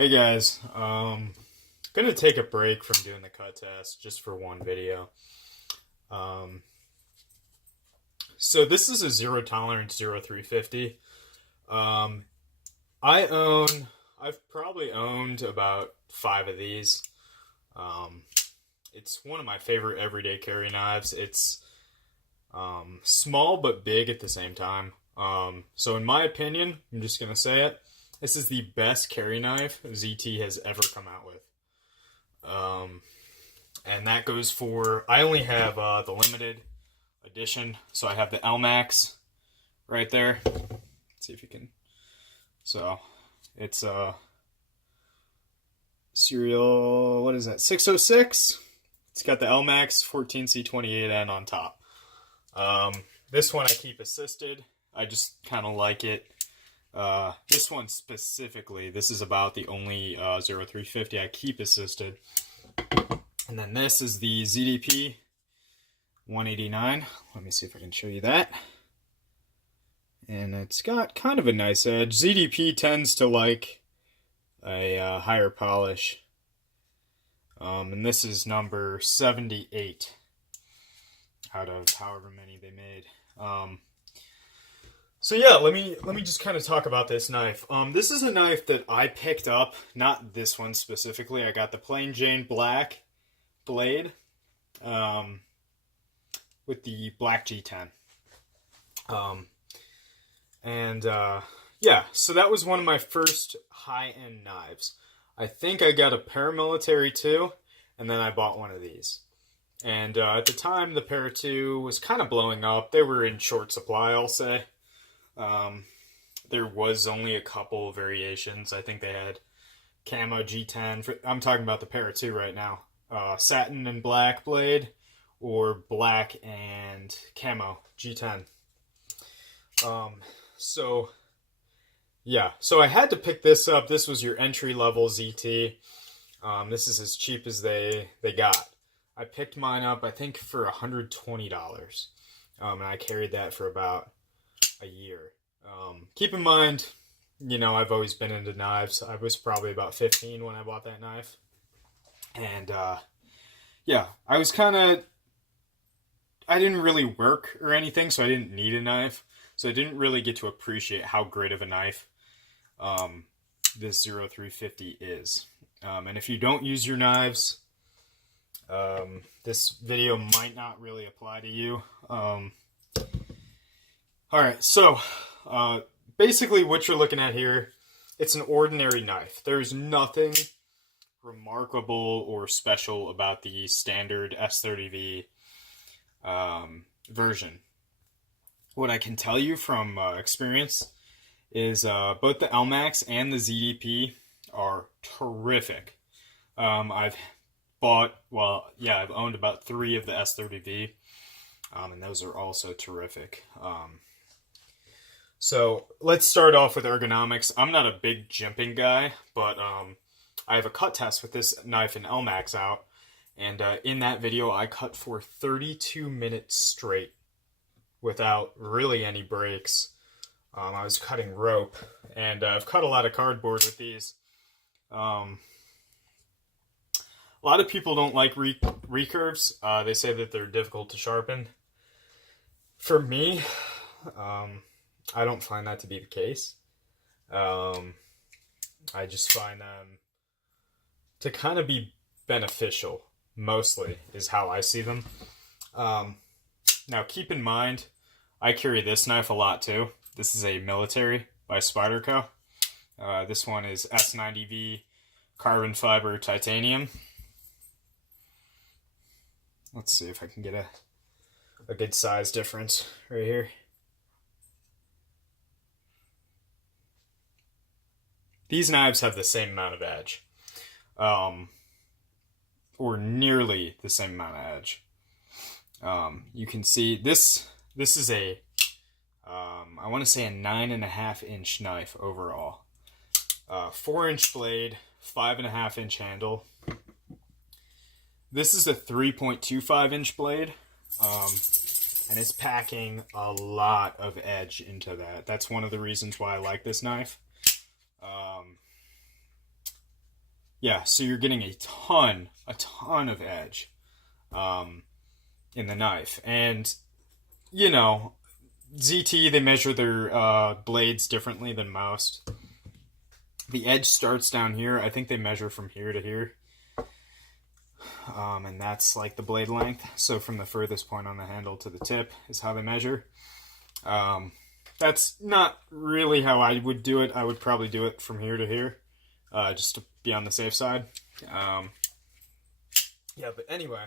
Hey guys, gonna take a break from doing the cut test just for one video. Um, so this is a zero tolerance 0350. Um, I own, I've probably owned about five of these. Um, it's one of my favorite everyday carry knives. It's small but big at the same time. So in my opinion, I'm just gonna say it. This is the best carry knife ZT has ever come out with. And that goes for, I only have the limited edition. So I have the LMAX right there. Let's see if you can. So it's serial, what is that, 606? It's got the LMAX 14C28N on top. This one I keep assisted. I just kind of like it. This one specifically, this is about the only 0350 I keep assisted. And then this is the ZDP 189. Let me see if I can show you that. And it's got kind of a nice edge. ZDP tends to like a higher polish. And this is number 78 out of however many they made. So yeah, let me just kind of talk about this knife. This is a knife that I picked up, not this one specifically. I got the plain Jane black blade with the black G10. Yeah, so that was one of my first high-end knives. I think I got a paramilitary too, and then I bought one of these. And at the time, the Para 2 was kind of blowing up. They were in short supply, I'll say. There was only a couple variations. I think they had camo G10. I'm talking about the Para 2 right now. Satin and black blade, or black and camo G10. So I had to pick this up. This was your entry-level ZT. This is as cheap as they got. I picked mine up, I think, for $120. And I carried that for about a year. Keep in mind, I've always been into knives. I was probably about 15 when I bought that knife. And, yeah, I didn't really work or anything, so I didn't need a knife. So I didn't really get to appreciate how great of a knife this 0350 is. And if you don't use your knives, this video might not really apply to you. Alright, so basically what you're looking at here, it's an ordinary knife. There's nothing remarkable or special about the standard S30V version. What I can tell you from experience is both the LMAX and the ZDP are terrific. I've owned about 3 of the S30V, and those are also terrific. So let's start off with ergonomics. I'm not a big jimping guy, but I have a cut test with this knife and LMAX out, and in that video I cut for 32 minutes straight without really any breaks. I was cutting rope, and I've cut a lot of cardboard with these. A lot of people don't like recurves. They say that they're difficult to sharpen. For me, I don't find that to be the case. I just find them to kind of be beneficial, mostly, is how I see them. Now, keep in mind, I carry this knife a lot, too. This is a Military by Spyderco. This one is S90V carbon fiber titanium. Let's see if I can get a good size difference right here. These knives have the same amount of edge. Or nearly the same amount of edge. You can see this is a, I want to say a 9.5 inch knife overall. 4-inch blade, 5.5 inch handle. This is a 3.25 inch blade, and it's packing a lot of edge into that. That's one of the reasons why I like this knife. yeah, so you're getting a ton of edge in the knife. And, you know, ZT, they measure their blades differently than most. The edge starts down here. I think they measure from here to here. And that's like the blade length. So from the furthest point on the handle to the tip is how they measure. That's not really how I would do it. I would probably do it from here to here, just to be on the safe side. Yeah, but anyway.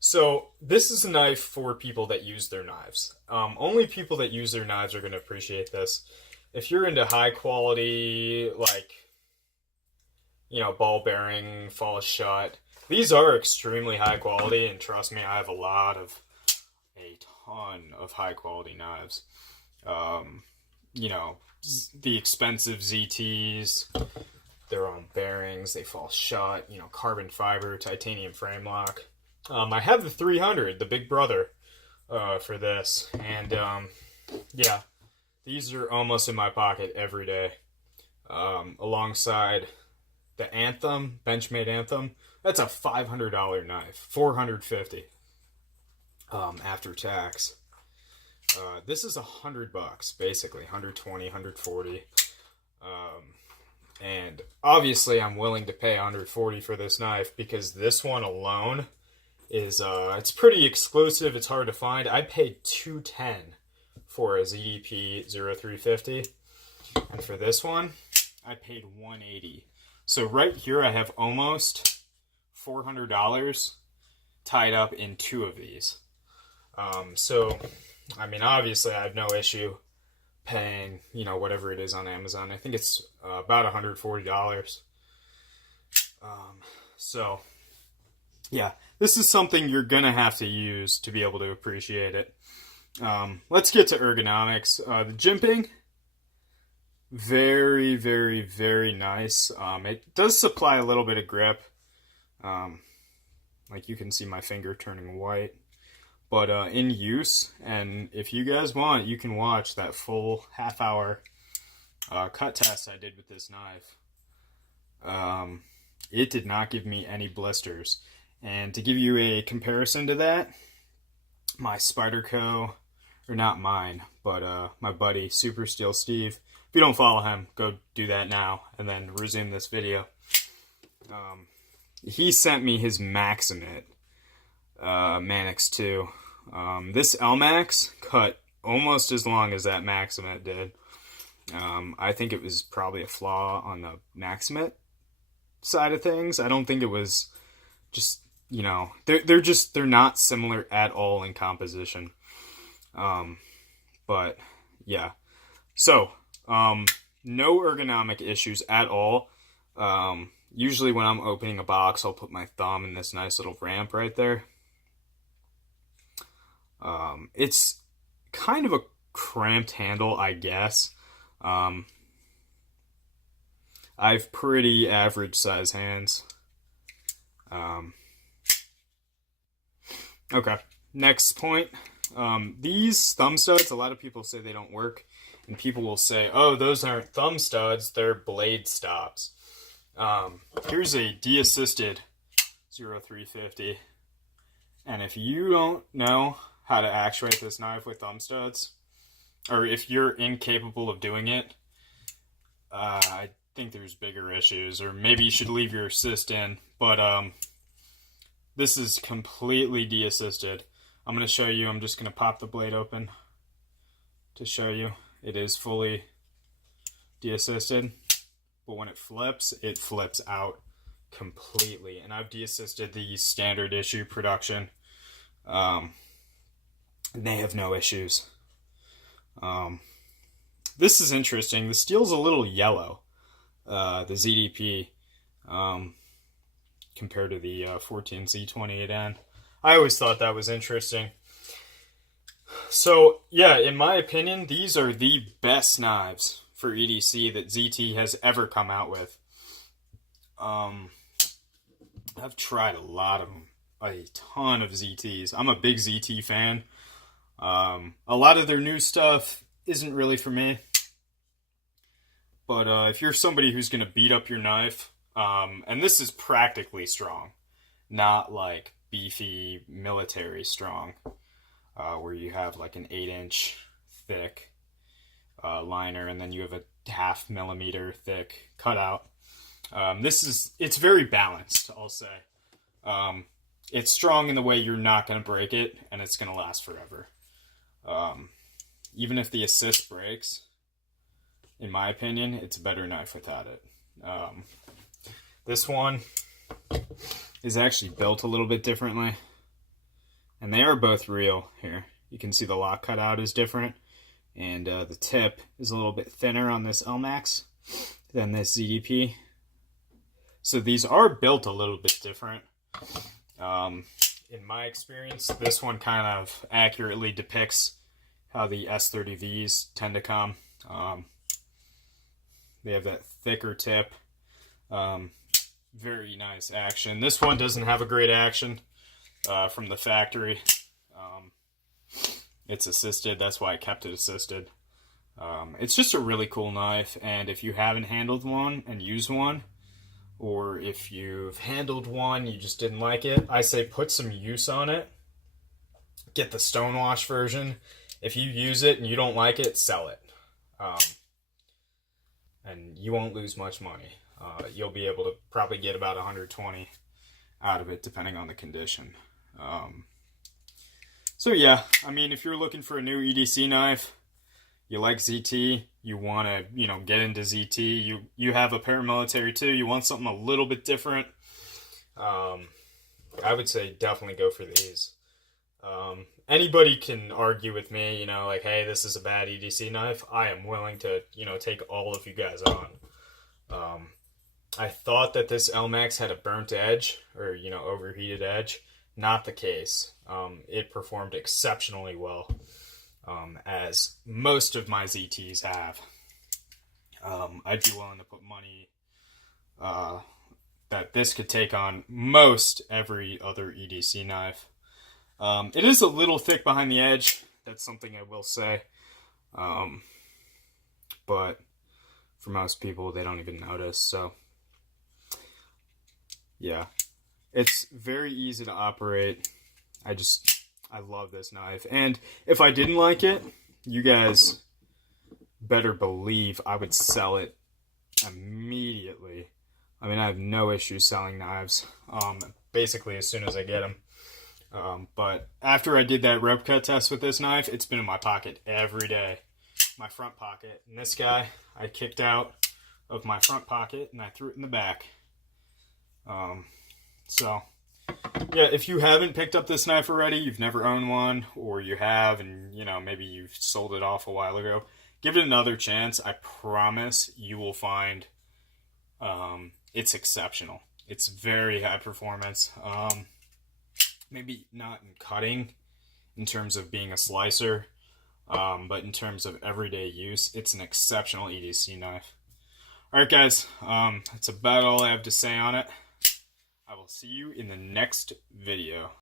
So this is a knife for people that use their knives. Only people that use their knives are going to appreciate this. If you're into high quality, like, you know, ball bearing, fall shut, these are extremely high quality, and trust me, I have a ton of high quality knives. You know, the expensive ZTs, they're on bearings, they fall shut, you know, carbon fiber, titanium frame lock. I have the 300, the big brother, for this, and yeah, these are almost in my pocket every day, alongside the Anthem, Benchmade Anthem. That's a $500 knife, $450 after tax. This is $100, basically, 120, 140. And obviously I'm willing to pay 140 for this knife because this one alone is, it's pretty exclusive. It's hard to find. I paid $210 for a ZDP 0350. And for this one, I paid $180. So right here I have almost $400 tied up in two of these. So, I mean, obviously I have no issue paying, you know, whatever it is on Amazon. I think it's about $140. So, yeah, this is something you're going to have to use to be able to appreciate it. Let's get to ergonomics. The jimping, very, very, very nice. It does supply a little bit of grip. Like you can see my finger turning white. But in use, and if you guys want, you can watch that full half-hour cut test I did with this knife. It did not give me any blisters. And to give you a comparison to that, my Spyderco, or not mine, but my buddy, Super Steel Steve, if you don't follow him, go do that now, and then resume this video. He sent me his Maximate Manix 2. This LMAX cut almost as long as that Maximate did. I think it was probably a flaw on the Maximate side of things. I don't think it was just, you know, they're not similar at all in composition. But yeah, so no ergonomic issues at all. Usually when I'm opening a box, I'll put my thumb in this nice little ramp right there. It's kind of a cramped handle, I guess. I have pretty average size hands. Okay, next point. These thumb studs, a lot of people say they don't work, and people will say, oh, those aren't thumb studs, they're blade stops. Here's a de-assisted 0350, and if you don't know how to actuate this knife with thumb studs, or if you're incapable of doing it, I think there's bigger issues, or maybe you should leave your assist in, but this is completely de-assisted. I'm going to show you, I'm just going to pop the blade open to show you. It is fully de-assisted, but when it flips out completely, and I've de-assisted the standard issue production. They have no issues. This is interesting. The steel's a little yellow, the ZDP, compared to the 14C28N. I always thought that was interesting. So, yeah, in my opinion, these are the best knives for EDC that ZT has ever come out with. I've tried a lot of them, a ton of ZTs. I'm a big ZT fan. A lot of their new stuff isn't really for me. But if you're somebody who's going to beat up your knife, And this is practically strong, not like beefy military strong, where you have like an 8-inch thick liner and then you have a 0.5 millimeter thick cutout. It's very balanced, I'll say. It's strong in the way you're not going to break it, and it's going to last forever. Even if the assist breaks, in my opinion, it's a better knife without it. This one is actually built a little bit differently, and they are both real here. You can see the lock cutout is different, and the tip is a little bit thinner on this LMAX than this ZDP. So these are built a little bit different. In my experience, this one kind of accurately depicts how the S30Vs tend to come. They have that thicker tip. Very nice action. This one doesn't have a great action from the factory. It's assisted. That's why I kept it assisted. It's just a really cool knife, and if you haven't handled one and used one, or if you've handled one, you just didn't like it, I say put some use on it. Get the stonewash version. If you use it and you don't like it, sell it. And you won't lose much money. You'll be able to probably get about 120 out of it, depending on the condition. So yeah, I mean, if you're looking for a new EDC knife, you like ZT, you want to, get into ZT, you have a paramilitary too, you want something a little bit different, I would say definitely go for these. Anybody can argue with me, like, hey, this is a bad EDC knife. I am willing to, take all of you guys on. I thought that this LMAX had a burnt edge, or, overheated edge. Not the case. It performed exceptionally well. As most of my ZTs have. I'd be willing to put money that this could take on most every other EDC knife. It is a little thick behind the edge. That's something I will say. But for most people, they don't even notice. So, yeah. It's very easy to operate. I love this knife. And if I didn't like it, you guys better believe I would sell it immediately. I mean, I have no issue selling knives, basically as soon as I get them. But after I did that rope cut test with this knife, it's been in my pocket every day. My front pocket. And this guy, I kicked out of my front pocket and I threw it in the back. So... yeah, if you haven't picked up this knife already, you've never owned one, or you have and, maybe you've sold it off a while ago, give it another chance. I promise you will find it's exceptional. It's very high performance. Maybe not in cutting, in terms of being a slicer, but in terms of everyday use, it's an exceptional EDC knife. Alright guys, that's about all I have to say on it. I will see you in the next video.